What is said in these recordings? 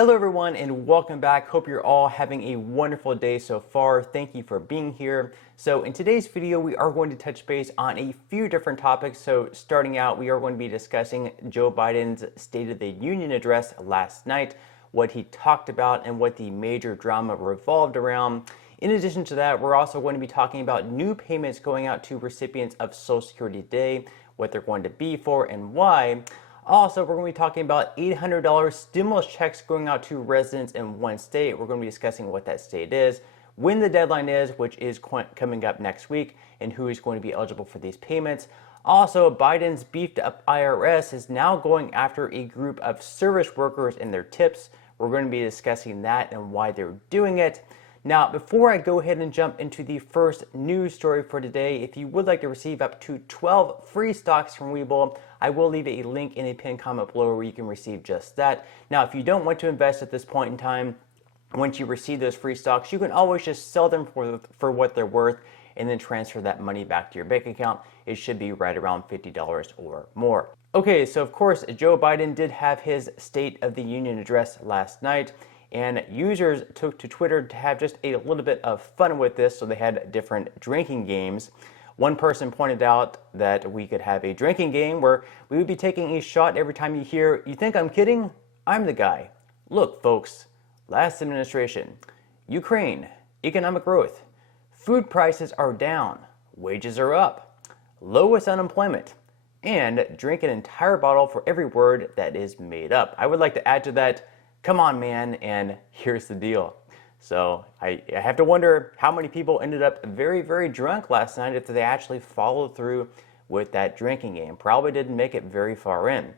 Hello everyone and welcome back. Hope you're all having a wonderful day so far. Thank you for being here. So in today's video, we are going to touch base on a few different topics. So starting out, we are going to be discussing Joe Biden's State of the Union address last night, what he talked about and what the major drama revolved around. In addition to that, we're also going to be talking about new payments going out to recipients of Social Security Day, what they're going to be for and why. Also, we're going to be talking about $800 stimulus checks going out to residents in one state. We're going to be discussing what that state is, when the deadline is, which is coming up next week, and who is going to be eligible for these payments. Also, Biden's beefed up IRS is now going after a group of service workers and their tips. We're going to be discussing that and why they're doing it. Now, before I go ahead and jump into the first news story for today, if you would like to receive up to 12 free stocks from Webull, I will leave a link in a pinned comment below where you can receive just that. Now, if you don't want to invest at this point in time, once you receive those free stocks, you can always just sell them for what they're worth and then transfer that money back to your bank account. It should be right around $50 or more. Okay, so of course, Joe Biden did have his State of the Union address last night, and users took to Twitter to have just a little bit of fun with this, so they had different drinking games. One person pointed out that we could have a drinking game where we would be taking a shot every time you hear, "You think I'm kidding? I'm the guy." Look, folks, last administration, Ukraine, economic growth, food prices are down, wages are up, lowest unemployment, and drink an entire bottle for every word that is made up. I would like to add to that, come on, man, and here's the deal. So I have to wonder how many people ended up very, very drunk last night if they actually followed through with that drinking game. Probably didn't make it very far in.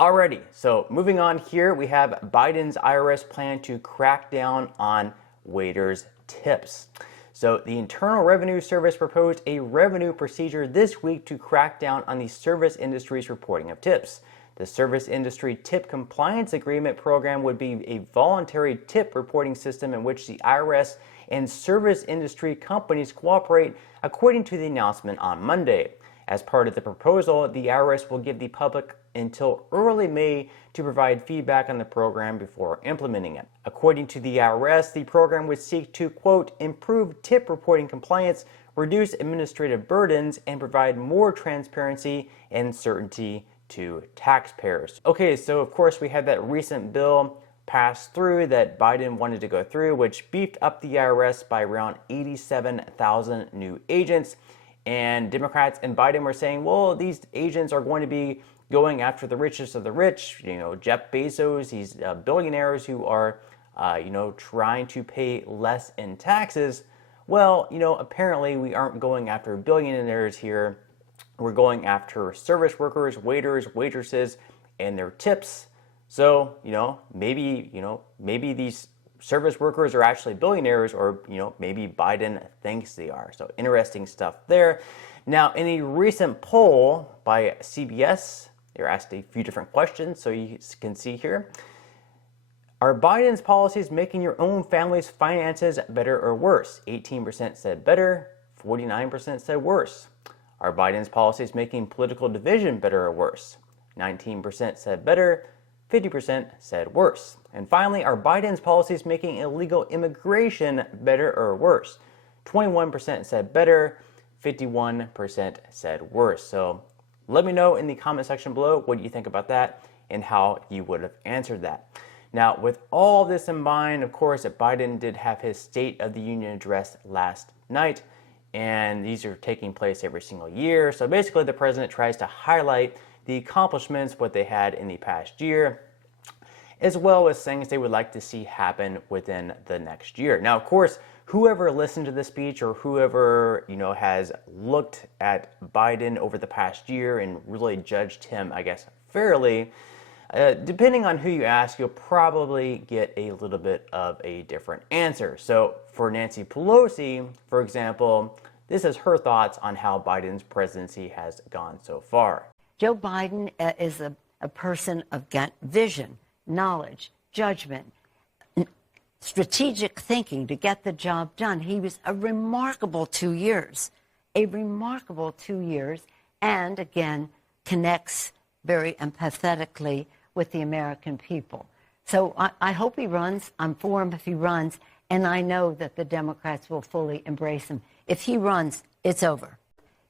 Alrighty, so moving on here, we have Biden's IRS plan to crack down on waiters' tips. So the Internal Revenue Service proposed a revenue procedure this week to crack down on the service industry's reporting of tips. The Service Industry Tip Compliance Agreement program would be a voluntary tip reporting system in which the IRS and service industry companies cooperate, according to the announcement on Monday. As part of the proposal, the IRS will give the public until early May to provide feedback on the program before implementing it. According to the IRS, the program would seek to, quote, improve tip reporting compliance, reduce administrative burdens, and provide more transparency and certainty to taxpayers. Okay, so of course we had that recent bill passed through that Biden wanted to go through, which beefed up the IRS by around 87,000 new agents. And Democrats and Biden were saying, well, these agents are going to be going after the richest of the rich, Jeff Bezos, these billionaires who are, trying to pay less in taxes. Well, apparently we aren't going after billionaires here. We're going after service workers, waiters, waitresses, and their tips. So, maybe these service workers are actually billionaires, or, maybe Biden thinks they are. So interesting stuff there. Now, in a recent poll by CBS, they're asked a few different questions, so you can see here. Are Biden's policies making your own family's finances better or worse? 18% said better, 49% said worse. Are Biden's policies making political division better or worse? 19% said better, 50% said worse. And finally, are Biden's policies making illegal immigration better or worse? 21% said better, 51% said worse. So let me know in the comment section below what you think about that and how you would have answered that. Now, with all this in mind, of course, Biden did have his State of the Union address last night, and these are taking place every single year. So basically, the president tries to highlight the accomplishments, what they had in the past year, as well as things they would like to see happen within the next year. Now, of course, whoever listened to this speech or whoever, has looked at Biden over the past year and really judged him, I guess, fairly, depending on who you ask, you'll probably get a little bit of a different answer. So for Nancy Pelosi, for example, this is her thoughts on how Biden's presidency has gone so far. Joe Biden is a person of vision, knowledge, judgment, strategic thinking to get the job done. He was a remarkable 2 years, and again, connects very empathetically with the American people. So I hope he runs. I'm for him if he runs. And I know that the Democrats will fully embrace him. If he runs, it's over.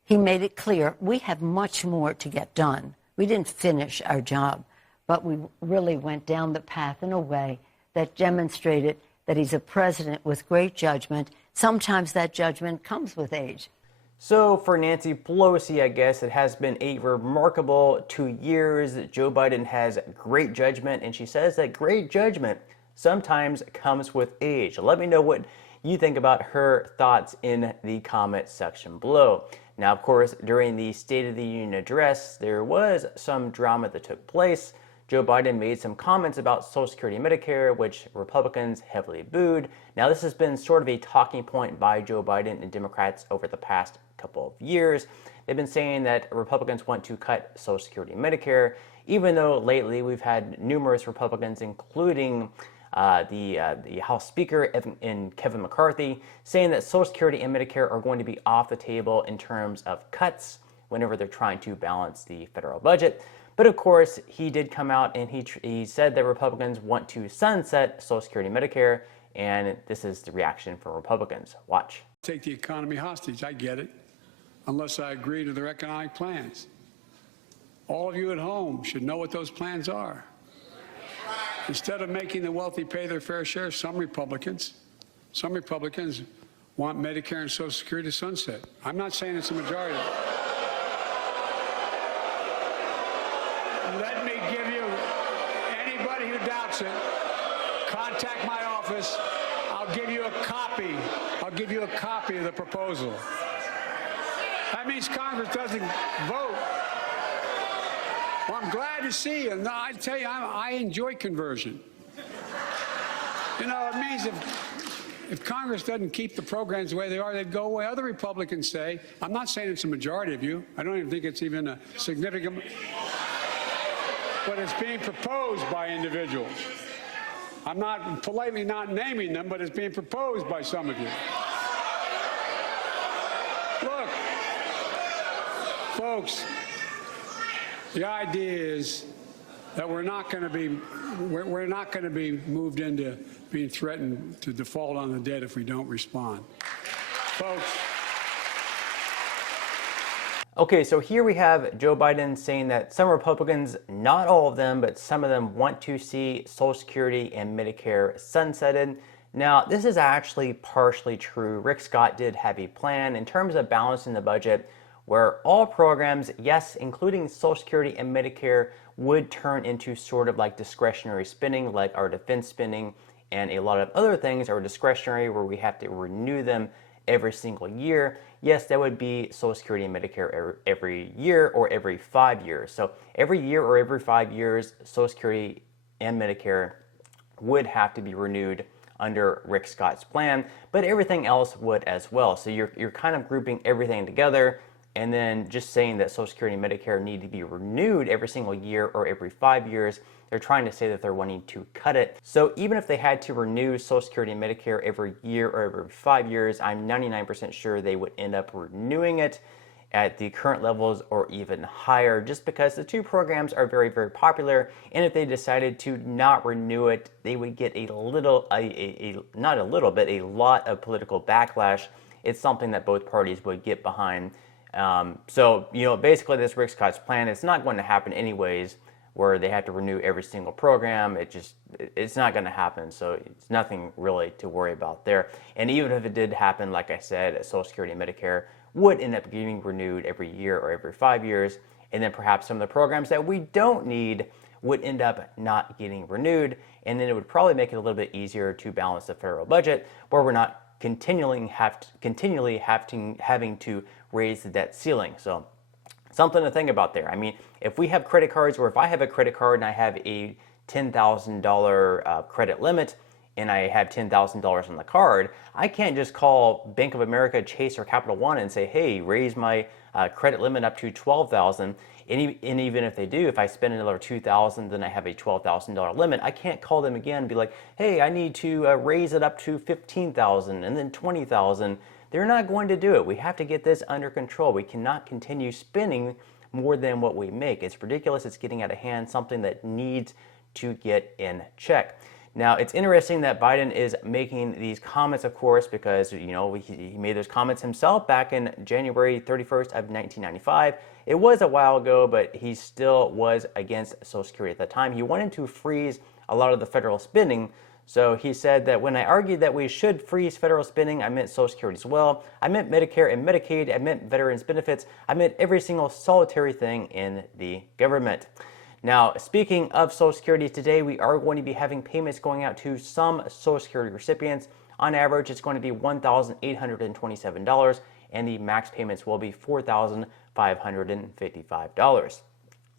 He made it clear we have much more to get done. We didn't finish our job, but we really went down the path in a way that demonstrated that he's a president with great judgment. Sometimes that judgment comes with age. So for Nancy Pelosi, I guess it has been a remarkable 2 years. Joe Biden has great judgment, and she says that great judgment sometimes comes with age. Let me know what you think about her thoughts in the comment section below. Now, of course, during the State of the Union address, there was some drama that took place. Joe Biden made some comments about Social Security and Medicare, which Republicans heavily booed. Now, this has been sort of a talking point by Joe Biden and Democrats over the past couple of years. They've been saying that Republicans want to cut Social Security and Medicare, even though lately we've had numerous Republicans, including the House Speaker and Kevin McCarthy, saying that Social Security and Medicare are going to be off the table in terms of cuts whenever they're trying to balance the federal budget. But of course, he did come out and he said that Republicans want to sunset Social Security and Medicare, and this is the reaction from Republicans. Watch. Take the economy hostage, I get it, unless I agree to their economic plans. All of you at home should know what those plans are. Instead of making the wealthy pay their fair share, some Republicans want Medicare and Social Security to sunset. I'm not saying it's a majority. Let me give you, anybody who doubts it, contact my office. I'll give you a copy. I'll give you a copy of the proposal. That means Congress doesn't vote. Well, I'm glad to see you. No, I tell you, I enjoy conversion. You know, it means if Congress doesn't keep the programs the way they are, they'd go away. Other Republicans say, I'm not saying it's a majority of you. I don't even think it's even a significant, but it's being proposed by individuals. I'm not politely not naming them, but it's being proposed by some of you. Look, folks, the idea is that we're not going to be moved into being threatened to default on the debt if we don't respond. Folks. Okay, so here we have Joe Biden saying that some Republicans, not all of them, but some of them want to see Social Security and Medicare sunsetted. Now, this is actually partially true. Rick Scott did have a plan in terms of balancing the budget where all programs, yes, including Social Security and Medicare, would turn into sort of like discretionary spending, like our defense spending, and a lot of other things are discretionary where we have to renew them every single year. Yes, that would be Social Security and Medicare every year or every 5 years. So every year or every 5 years, Social Security and Medicare would have to be renewed under Rick Scott's plan, but everything else would as well. So you're kind of grouping everything together and then just saying that Social Security and Medicare need to be renewed every single year or every 5 years. They're trying to say that they're wanting to cut it. So even if they had to renew Social Security and Medicare every year or every 5 years, I'm 99% sure they would end up renewing it at the current levels or even higher, just because the two programs are very, very popular. And if they decided to not renew it, they would get a little, not a little, but a lot of political backlash. It's something that both parties would get behind. So, you know, basically this Rick Scott's plan, it's not going to happen anyways, where they have to renew every single program. It's not going to happen. So it's nothing really to worry about there. And even if it did happen, like I said, Social Security and Medicare would end up getting renewed every year or every 5 years. And then perhaps some of the programs that we don't need would end up not getting renewed. And then it would probably make it a little bit easier to balance the federal budget, where we're not continually having to raise the debt ceiling. So something to think about there. I mean, if we have credit cards, or if I have a credit card and I have a $10,000 credit limit and I have $10,000 on the card, I can't just call Bank of America, Chase, or Capital One and say, hey, raise my credit limit up to $12,000. And even if they do, if I spend another $2,000, then I have a $12,000 limit. I can't call them again and be like, hey, I need to raise it up to $15,000 and then $20,000. They're not going to do it. We have to get this under control. We cannot continue spending more than what we make. It's ridiculous. It's getting out of hand, something that needs to get in check. Now, it's interesting that Biden is making these comments, of course, because, you know, he made those comments himself back in January 31st of 1995. It was a while ago, but he still was against Social Security at the time. He wanted to freeze a lot of the federal spending. So he said that when I argued that we should freeze federal spending, I meant Social Security as well. I meant Medicare and Medicaid. I meant veterans benefits. I meant every single solitary thing in the government. Now, speaking of Social Security, today we are going to be having payments going out to some Social Security recipients. On average, it's going to be $1,827, and the max payments will be $4,555.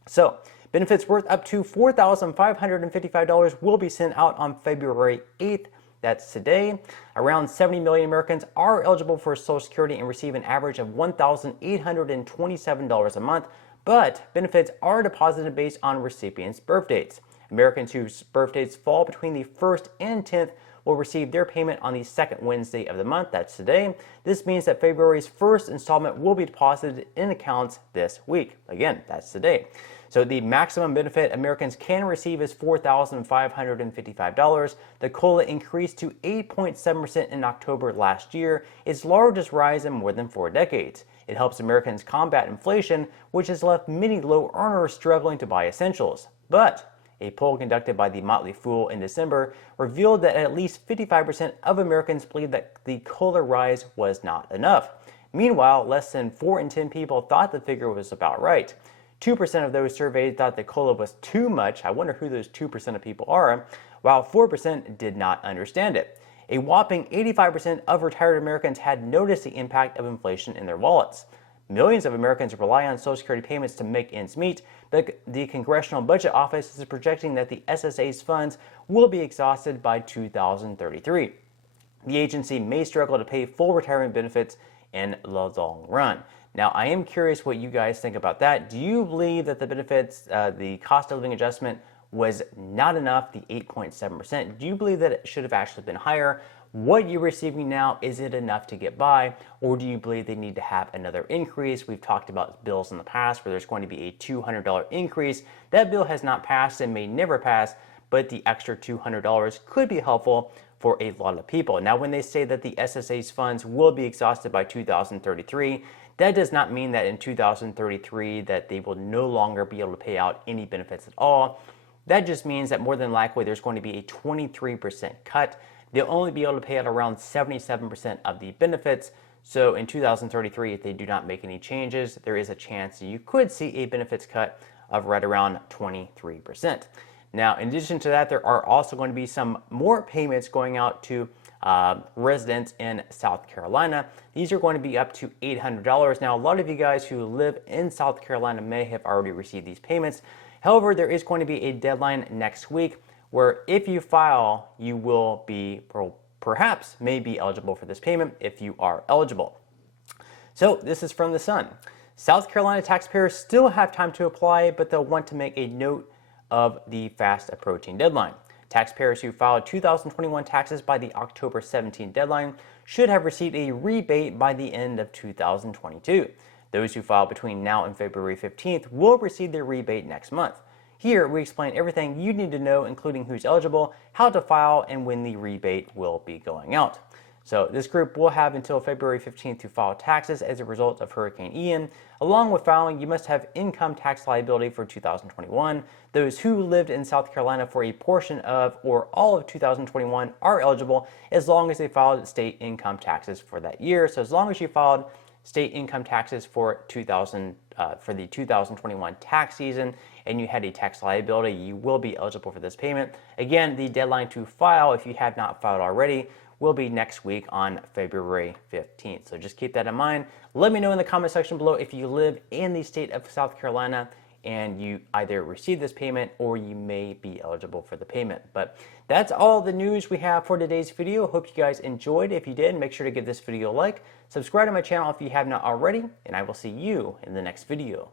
So, benefits worth up to $4,555 will be sent out on February 8th. That's today. Around 70 million Americans are eligible for Social Security and receive an average of $1,827 a month. But benefits are deposited based on recipients' birth dates. Americans whose birth dates fall between the 1st and 10th will receive their payment on the second Wednesday of the month. That's today. This means that February's first installment will be deposited in accounts this week. Again, that's today. So the maximum benefit Americans can receive is $4,555. The COLA increased to 8.7% in October last year, its largest rise in more than 4 decades. It helps Americans combat inflation, which has left many low earners struggling to buy essentials. But a poll conducted by the Motley Fool in December revealed that at least 55% of Americans believe that the COLA rise was not enough. Meanwhile, less than 4 in 10 people thought the figure was about right. 2% of those surveyed thought the COLA was too much. I wonder who those 2% of people are, while 4% did not understand it. A whopping 85% of retired Americans had noticed the impact of inflation in their wallets. Millions of Americans rely on Social Security payments to make ends meet, but the Congressional Budget Office is projecting that the SSA's funds will be exhausted by 2033. The agency may struggle to pay full retirement benefits in the long run. Now, I am curious what you guys think about that. Do you believe that the benefits, the cost of living adjustment was not enough, the 8.7%? Do you believe that it should have actually been higher? What you're receiving now, is it enough to get by? Or do you believe they need to have another increase? We've talked about bills in the past where there's going to be a $200 increase. That bill has not passed and may never pass, but the extra $200 could be helpful for a lot of people. Now, when they say that the SSA's funds will be exhausted by 2033, that does not mean that in 2033 that they will no longer be able to pay out any benefits at all. That just means that more than likely there's going to be a 23% cut. They'll only be able to pay out around 77% of the benefits. So in 2033, if they do not make any changes, there is a chance you could see a benefits cut of right around 23%. Now, in addition to that, there are also going to be some more payments going out to residents in South Carolina. These are going to be up to $800. Now, a lot of you guys who live in South Carolina may have already received these payments. However, there is going to be a deadline next week where if you file, you will be perhaps may be eligible for this payment if you are eligible. So this is from The Sun. South Carolina taxpayers still have time to apply, but they'll want to make a note of the fast approaching deadline. Taxpayers who filed 2021 taxes by the October 17 deadline should have received a rebate by the end of 2022. Those who file between now and February 15th will receive their rebate next month. Here, we explain everything you need to know, including who's eligible, how to file, and when the rebate will be going out. So this group will have until February 15th to file taxes as a result of Hurricane Ian. Along with filing, you must have income tax liability for 2021. Those who lived in South Carolina for a portion of or all of 2021 are eligible as long as they filed state income taxes for that year. So as long as you filed state income taxes for the 2021 tax season and you had a tax liability, you will be eligible for this payment. Again, the deadline to file, if you have not filed already, will be next week on February 15th. So just keep that in mind. Let me know in the comment section below if you live in the state of South Carolina and you either receive this payment or you may be eligible for the payment. But that's all the news we have for today's video. Hope you guys enjoyed. If you did, make sure to give this video a like, subscribe to my channel if you have not already, and I will see you in the next video.